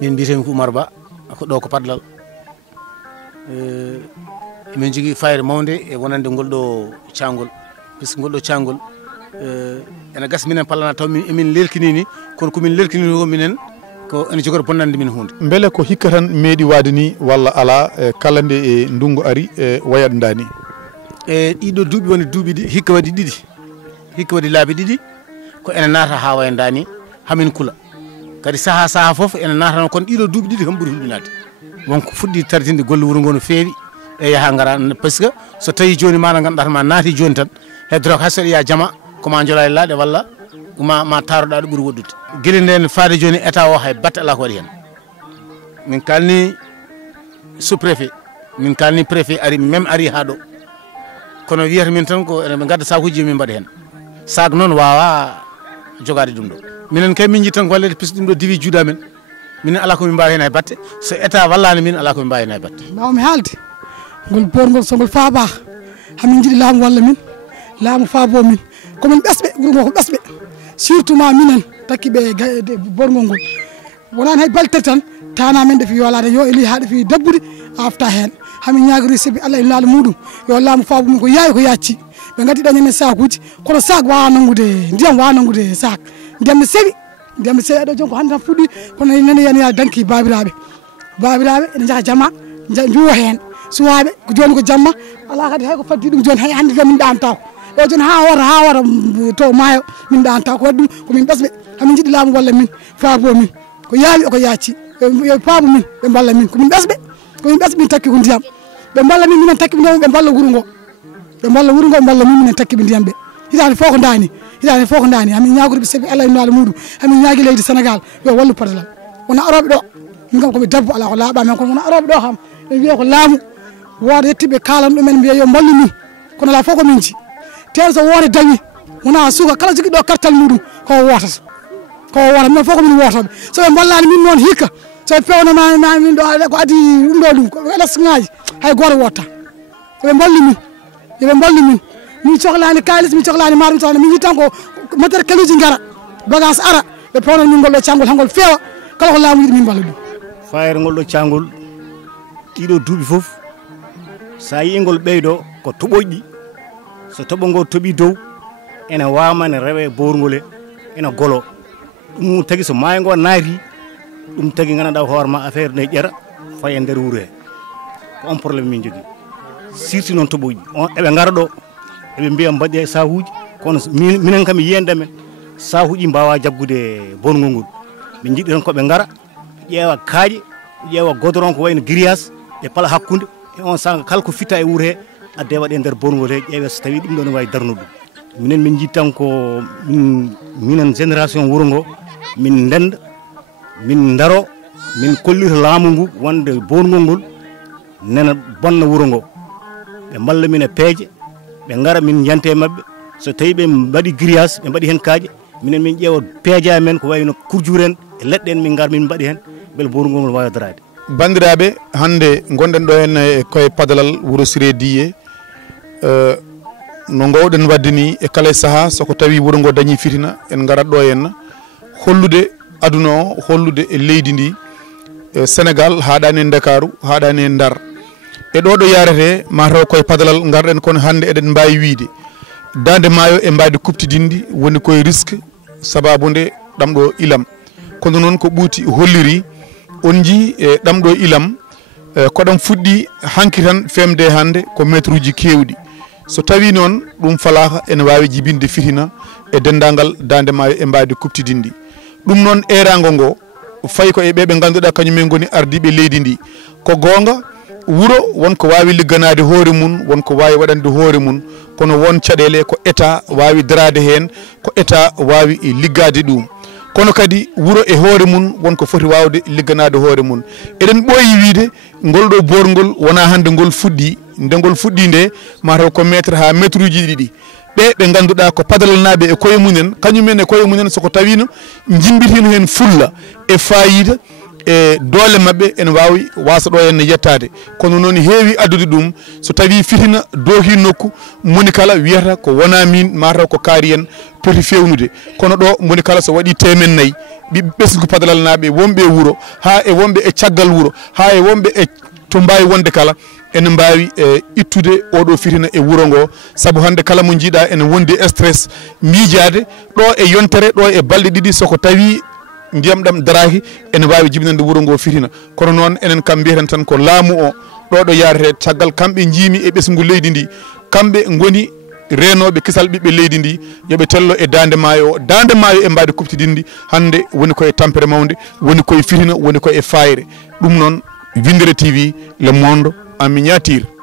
min mbiyetemi ko Oumar Ba ko ɗo ko Padlal min jogui fayre mawde e wonande ngolɗo cangol puisque ngolɗo cangol ene gas minen pallana taw emin lelkinini kono komin lelkinini ko minen ko ene jogori bonnande min hunde beele ko hikka tan meeɗi wade ni walla ala kala nde e ndungu ari e wayatnda ni ɗiɗo duuɓi woni duuɓi ɗi hikka waɗi ɗiɗi hikka waɗi laabi ɗiɗi ko ene naata ha wayanda ni hamin kula kadi saaha foof ene naata kono ɗiɗo duuɓi ɗiɗi kam ɓuuri hulɓinade wonko fuɗɗi tardinde golle wuuro ngo no feewi e yaha ngara par ce que so tawi joni ma ganduɗa ma naati joni tan heddoro hay soɗo ya jama koma jola e laaɗe walla ma taroɗa ɗo ɓuuri woɗɗude guila nden faade joni état o hay batte ala ko waɗi hen min kalni sous préfet min kalni préfet ari même ari ha ɗo kono wiyata min tan ko ene gadda sakuji min mbaɗa hen sac noon wawa jogade ɗum ɗo minen kay min jittan gollede puisque ɗum ɗo diwi juuɗa men minen ala komin mbawi hen hay batte so état wallani min ala komin mbawi hen hay batte mbawmi haalde ngol borgol sogol faaba hamin jiiɗi laamu walla min laamu faabo min komin ɓesɓe wuuro ngo ko ɓesɓe surtout ma minen takkiɓe borgol ngol wonani hay balte tan tana men defi yolade yo eli ha defi dabbude afta hen hamin ñagori sebi Allah en laalu muɗum yo laamu faabo min ko yaawi ko yacci ɓe gaddi dañamen sakuji kono sac wawa nangude ndiyam wawa nangude sac ndiyam ne sewi aɗo jon ko hande tan fuɗɗi kono nene yen ya danki babiraɓe ene jaaha jama juwo hen suwaɓe ko joni ko jamma ala kadi hay ko faddi ɗum joni hay hande tan min ɗantaw ɗo joni ha wara to maayo min ɗantaw ko waɗi ɗum komin ɓesɓe hamin jiiɗi laamu walla min faabo min ko yaawi oko yacci yo paabu min ɓe mballa min komin ɓesɓe min takki ko ndiyam ɓe mballa min minen takki ɓe mballa wuuro ngo ɓe mballa wuuro ngo ɓe mballa min minen takki ɓe ndiyam ɓe hitande fof ko dani hamin ñagori ɓe sebi Allah e naala muɗum hamin ñaagui leydi Sénégal yo wallu Padlal wona aroɓe ɗo min kam komi debbo ala ko laaɓa men kono wona aroɓe ɗo kam ɓe wiiya ko laamu wooda yettiɓe kalan ɗumen mbiya yo mballu min kono ala fof ko min ji ten so woode dañi wona suuka kala jogui ɗo kartal muɗum ko wota min fof komin wotoɓe soɓe mballani min noon hikka soɓe pewnoma min ɗo ko adi ɗum ɗo ɗum ko élection-ngaji hay goto wotta soɓe mballu min yoɓe mballu min cohlani kalis min cohlani maɗum sohna min yittan ko matériel uji gara bagage ara ɓe pewnan min ngolɗo cangol hangol feewa kala ko laamu yiɗi min mballa ɗum fayre ngolɗo cangol ɗiɗo duuɓi foof sa yi ngol ɓeydo ko toɓoƴƴi so toɓo ngo toɓi dow ene wama ne rewe borngol ene golo ɗum tagui so maayo ngo naati ɗum tagui ganduɗa hoorema affaire ne ƴera faye nder wuuro he ko on probléme min jogui surtout noon toɓoƴƴi on eɓe gara ɗo eɓe mbiya mbaɗi e sahuji kono minen kam yiyendamen sahuji mbawa jaggude borngol ngol min jiɗi tan koɓe gara ƴeewa kaaƴe ƴeewa godoron ko wayno grillage ɓe pala hakkude e on sanga kala ko fitta e wuuro he adde waɗe nder borngol he ƴeewe so tawi ɗum ɗo ne wawi darnude ɗum minen min jittan ko minen génération wuuro ngo min ndenda min daro min kollita laamu ngu wonde borngol ngol nena bonna wuuro ngo ɓe mballa min e peeje ɓe gara min jante mabɓe so tawi ɓe mbaɗi grillage ɓe mbaɗi hen kaaƴe minen min ƴeewa peeja men ko wayno courjure en e leɗɗe en min gara min mbaɗi hen beele borngol ngol wawi darade bandiraɓe hande gonɗen ɗo hen koye Padlal wuuro Siré Diye no gowɗen wadde ni e kala saaha soko tawi wuuro ngo dañi fitina en garat ɗo henna hollude aduna o hollude e leydi ndi Sénégal haɗani e Dakaru haɗani e Ndar e ɗo ɗo yarete mataw koye Padlal garɗen kono hande eɗen mbawi wiide dande maayo e mbadi kuptidindi woni koye risque sababude ɗam ɗo ilam kono noon ko ɓuuti holliri on jii e ɗam ɗo ilam koɗam fuɗɗi hanki tan femde hande ko métre uji kewɗi so tawi noon ɗum falaka ene wawi jibinde fitina e dendagal dande maayo e mbadi kuptidindi ɗum noon erago ngo fayi ko e ɓeɓe ganduɗa kañumen goni ardiɓe leydi ndi ko gonga wuro wonko wawi ligganade hoore mum wonko wawi waɗande hoore mum kono won caɗele ko état wawi darade hen ko état wawi liggade ɗum kono kadi wuro e hoore mum wonko foti wawde ligganade hoore mum eɗen ɓooyi wiide ngol ɗo borngol wona hande ngol fuɗɗi nde ngol fuɗɗi nde mataw ko métre ha métre uji ɗiɗi ɓe ganduɗa ko Padlal naɓe e koye mumen kañumen e koye mumen soko tawino jimbitino hen fulla e fayida e doole mabɓe ene wawi wasa ɗo henne yettade kono noon heewi addude ɗum so tawi fitina doohi nokku moni kala wiyata ko wona min mataw ko kaari en poti fewnude kono ɗo moni kala so waɗi temen nayyi ɓiɓɓe ɓesgu padalal naaɓe wonɓe e wuuro ha e wonɓe e caggal wuuro ha e wonɓe e to mbawi wonde kala ene mbawi ittude oɗo fitina e wuuro ngo saabu hande kala mo jiiɗa ene wondi stress miijade ɗo e yontere ɗo e balɗe ɗiɗi soko tawi ndiyam ɗam daraki ene wawi jibinande wuuro ngo fitina kono noon enen kam mbiyeten tan ko laamu o ɗo ɗo yarete caggal kamɓe jiimi e ɓesgu leydi ndi kamɓe goni renoɓe kisal ɓiɓɓe leydi ndi yoɓe tello e dande maayo e mbadi kuptidindi hande woni koye tampere mawde woni koye fitina woni koye fayre ɗum noon Vindere TV le monde en miniature.